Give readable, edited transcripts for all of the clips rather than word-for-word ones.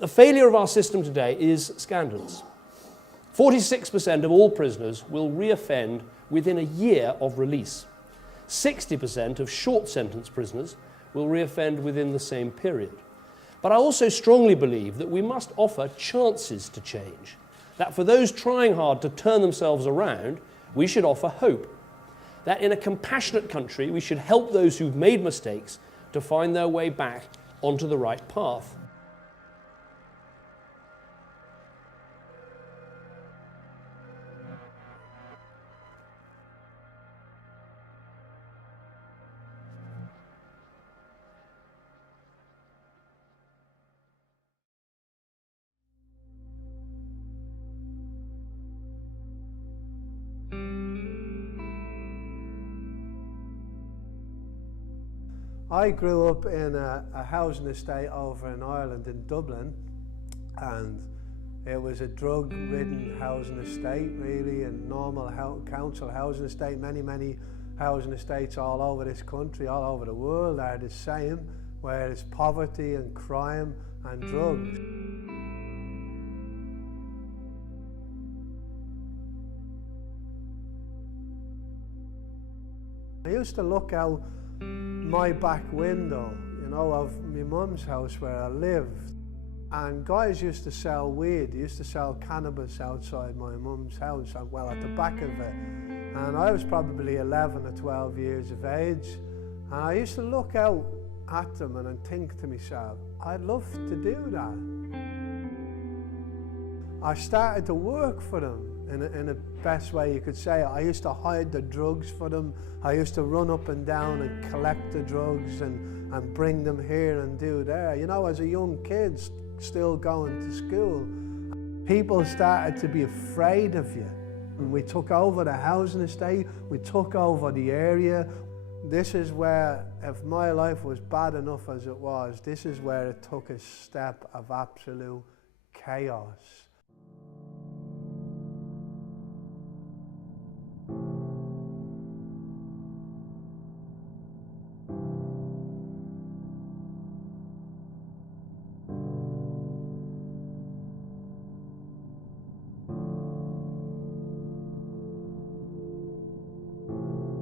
The failure of our system today is scandalous. 46% of all prisoners will reoffend within a year of release. 60% of short sentence prisoners will reoffend within the same period. But I also strongly believe that we must offer chances to change, that for those trying hard to turn themselves around, we should offer hope, that in a compassionate country we should help those who've made mistakes to find their way back onto the right path. I grew up in a housing estate over in Ireland, in Dublin, and it was a drug-ridden housing estate, really, a normal council housing estate. Many housing estates all over this country, all over the world are the same, where there's poverty and crime and drugs. I used to look out my back window, you know, of my mum's house where I lived, and guys used to sell weed. They used to sell cannabis outside my mum's house, well, at the back of it, and I was probably 11 or 12 years of age, and I used to look out at them and think to myself, I'd love to do that. I started to work for them in the best way you could say it. I used to hide the drugs for them. I used to run up and down and collect the drugs and bring them here and do there. You know, as a young kid, still going to school, people started to be afraid of you. And we took over the housing estate, we took over the area. This is where, if my life was bad enough as it was, this is where it took a step of absolute chaos.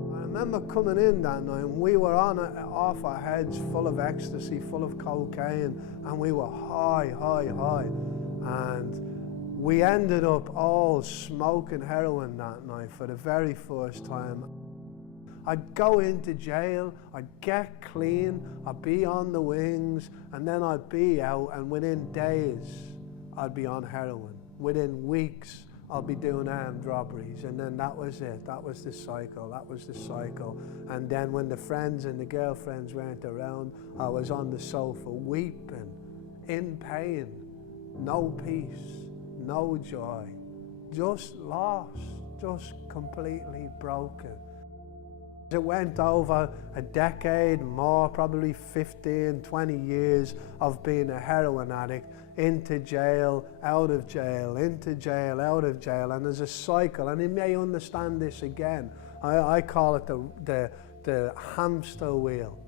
I remember coming in that night and we were off our heads, full of ecstasy, full of cocaine, and we were high. And we ended up all smoking heroin that night for the very first time. I'd go into jail, I'd get clean, I'd be on the wings, and then I'd be out, and within days I'd be on heroin. Within weeks I'll be doing armed robberies, and then that was it. That was the cycle. And then when the friends and the girlfriends weren't around, I was on the sofa weeping, in pain, no peace, no joy, just lost, just completely broken. It went over a decade more, probably 15, 20 years of being a heroin addict, into jail, out of jail, into jail, out of jail, and there's a cycle, and you may understand this again. I call it the hamster wheel.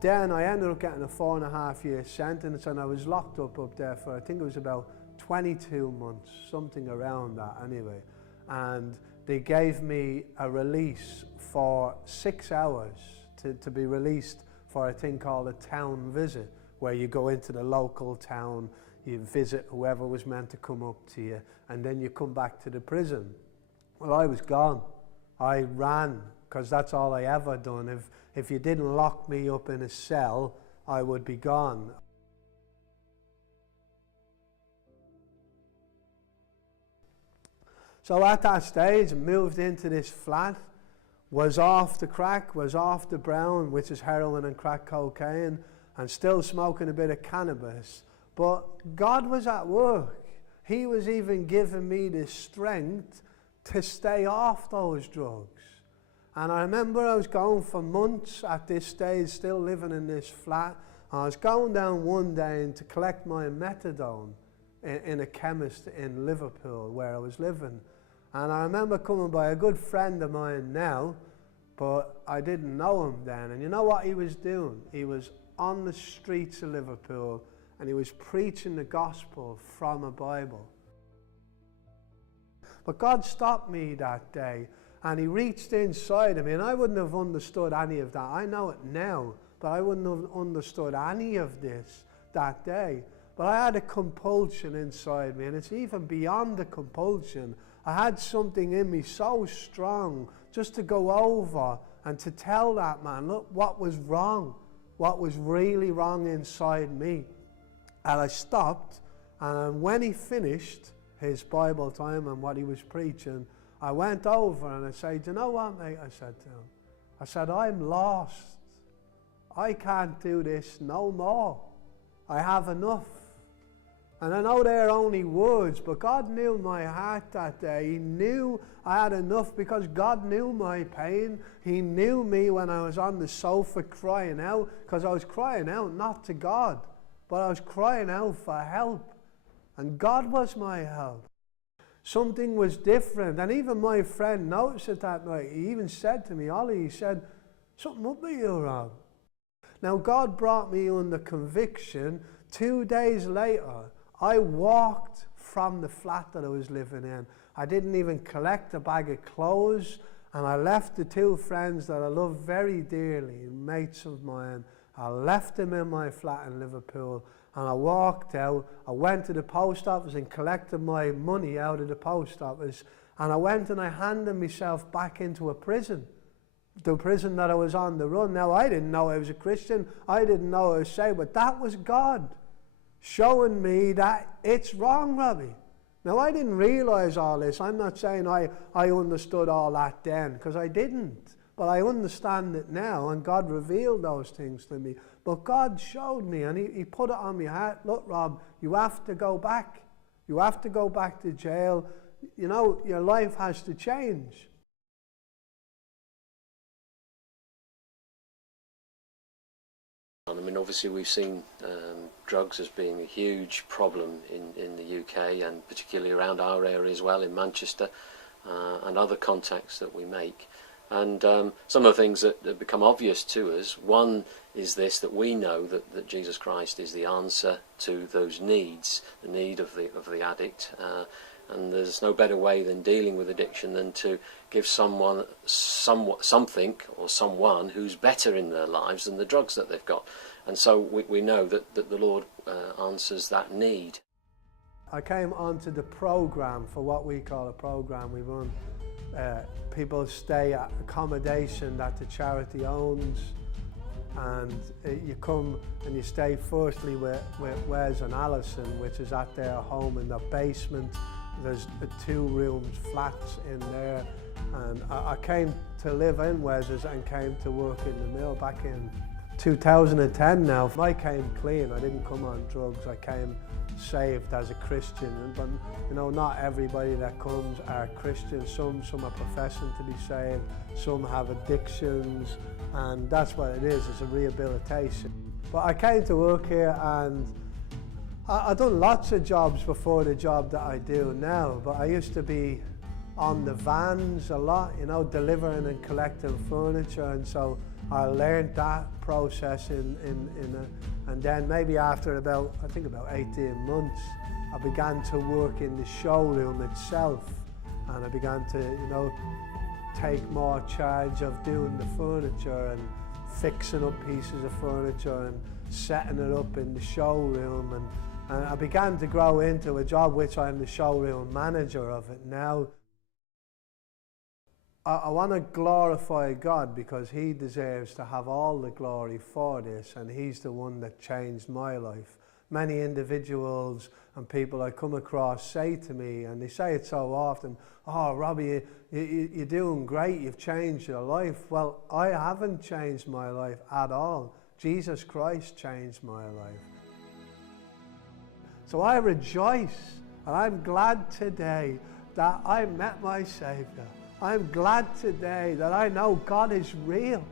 Then I ended up getting a 4.5-year sentence, and I was locked up there for, I think it was about 22 months, something around that anyway. And they gave me a release for 6 hours to be released for a thing called a town visit, where you go into the local town, you visit whoever was meant to come up to you, and then you come back to the prison. Well, I was gone. I ran, because that's all I ever done. If you didn't lock me up in a cell, I would be gone. So at that stage, I moved into this flat, was off the crack, was off the brown, which is heroin and crack cocaine, and still smoking a bit of cannabis. But God was at work. He was even giving me the strength to stay off those drugs. And I remember I was going for months at this stage, still living in this flat. I was going down one day to collect my methadone in a chemist in Liverpool, where I was living. And I remember coming by a good friend of mine now, but I didn't know him then. And you know what he was doing? He was on the streets of Liverpool, and he was preaching the gospel from a Bible. But God stopped me that day, and he reached inside of me, and I wouldn't have understood any of that. I know it now, but I wouldn't have understood any of this that day. But I had a compulsion inside me, and it's even beyond the compulsion. I had something in me so strong just to go over and to tell that man, look, what was wrong, what was really wrong inside me. And I stopped, and when he finished his Bible time and what he was preaching, I went over and I said, you know what, mate, I said to him, I said, I'm lost. I can't do this no more. I have enough. And I know they're only words, but God knew my heart that day. He knew I had enough because God knew my pain. He knew me when I was on the sofa crying out, because I was crying out not to God, but I was crying out for help. And God was my help. Something was different. And even my friend noticed it that night. He even said to me, Ollie, he said, something up with you, Rob. Now God brought me under conviction. 2 days later, I walked from the flat that I was living in. I didn't even collect a bag of clothes, and I left the two friends that I love very dearly, mates of mine. I left them in my flat in Liverpool, and I walked out. I went to the post office and collected my money out of the post office, and I went and I handed myself back into a prison, the prison that I was on the run. Now, I didn't know I was a Christian. I didn't know I was saved, but that was God showing me that it's wrong, Robbie. Now, I didn't realize all this. I'm not saying I understood all that then, because I didn't. But I understand it now, and God revealed those things to me. But God showed me, and he put it on my heart. Look, Rob, you have to go back. You have to go back to jail. You know, your life has to change. I mean, obviously we've seen drugs as being a huge problem in the UK, and particularly around our area as well, in Manchester, and other contacts that we make. And some of the things that have become obvious to us, one is this, that we know that Jesus Christ is the answer to those needs, the need of the addict, and there's no better way than dealing with addiction than to give someone something or someone who's better in their lives than the drugs that they've got. And so we know that the Lord answers that need. I came onto the program for what we call a program. We run people stay at accommodation that the charity owns, and you come and you stay firstly with Wes and Alison, which is at their home in the basement. There's 2 rooms, flats in there, and I came to live in Wes's and came to work in the mill back in 2010 now. I came clean. I didn't come on drugs. I came saved as a Christian. But you know, not everybody that comes are Christians. Some are professing to be saved. Some have addictions, and that's what it is. It's a rehabilitation. But I came to work here, and I've done lots of jobs before the job that I do now, but I used to be on the vans a lot, you know, delivering and collecting furniture, and so I learned that process and then maybe after about 18 months, I began to work in the showroom itself, and I began to, you know, take more charge of doing the furniture and fixing up pieces of furniture and setting it up in the showroom, and I began to grow into a job which I'm the showroom manager of it now. I want to glorify God because He deserves to have all the glory for this, and He's the one that changed my life. Many individuals and people I come across say to me, and they say it so often, oh, Robbie, you're doing great, you've changed your life. Well, I haven't changed my life at all. Jesus Christ changed my life. So I rejoice, and I'm glad today that I met my Saviour. I'm glad today that I know God is real,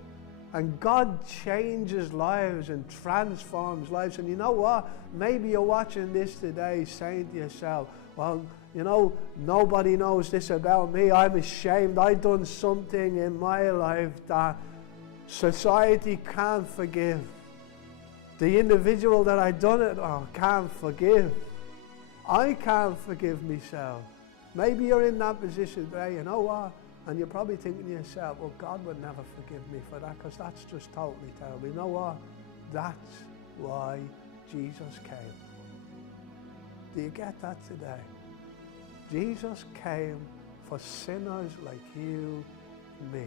and God changes lives and transforms lives. And you know what? Maybe you're watching this today saying to yourself, well, you know, nobody knows this about me. I'm ashamed. I've done something in my life that society can't forgive. The individual that I done it, can't forgive. I can't forgive myself. Maybe you're in that position today, you know what? And you're probably thinking to yourself, well, God would never forgive me for that, because that's just totally terrible. You know what? That's why Jesus came. Do you get that today? Jesus came for sinners like you and me.